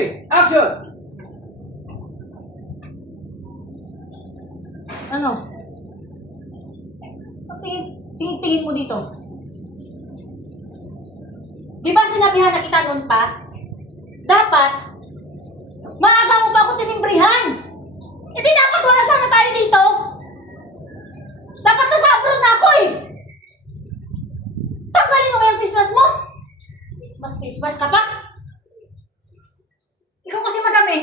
3, action! Ano? Tingin mo dito. Di ba sinabihan na kita noon pa? Dapat, maaga mo pa ako tinimbrihan. Hindi dapat wala sana tayo dito. Dapat nasa abroad na ako eh. Tanggalin mo kayang face mask mo. Face mask ka pa? Ikaw kasi madami.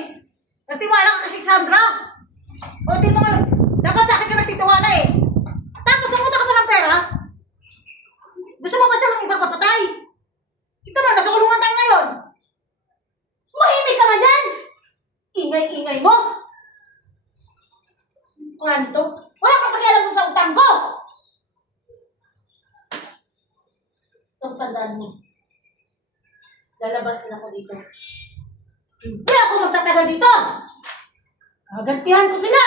Nagtiwala ka kasi sa Sandra. O, di mo nga. Dapat sa akin ka nagtitiwala eh. Tapos namuta ka pa ng pera. Gusto mo ba siya ng ibang papatay? Ito na, nasa kulungan tayo ngayon. Mahimik ka nga dyan. Ingay-ingay mo. Kung ano to, wala kang pakialam mo sa utang ko. Itong tandaan mo. Lalabas din ako dito. Hindi ako magtatagal dito. Gagantihan ko sila.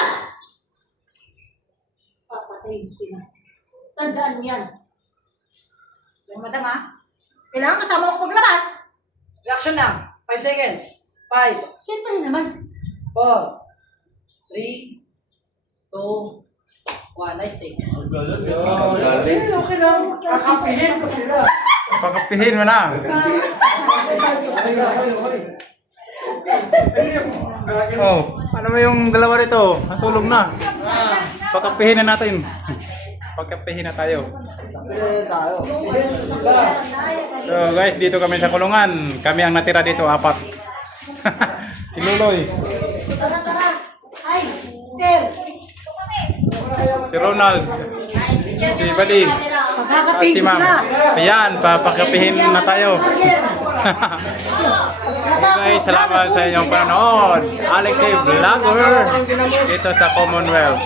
Papatayin mo sila. Tandaan mo yan. Yung madam ha, kailangan kasama ko paglabas. Reaction na. 5 seconds. 5, Siyempre naman. 4, 3, 2, 1. Nice take. Okay lang. Kakapihin ko sila. Pakapihin mo na. Oh, ano mo yung dalawa rito? Natulog na. Pakapihin na natin. Pagkapihin na tayo. So guys, dito kami sa kulungan. Kami ang natira dito, 4. Si Luloy, Ay, Stel. si Ronald, si Buddy, at si Ma'am. Ayan, papakapihin na tayo. Okay, salamat sa inyong panonood. Alex Vlogger dito sa Commonwealth.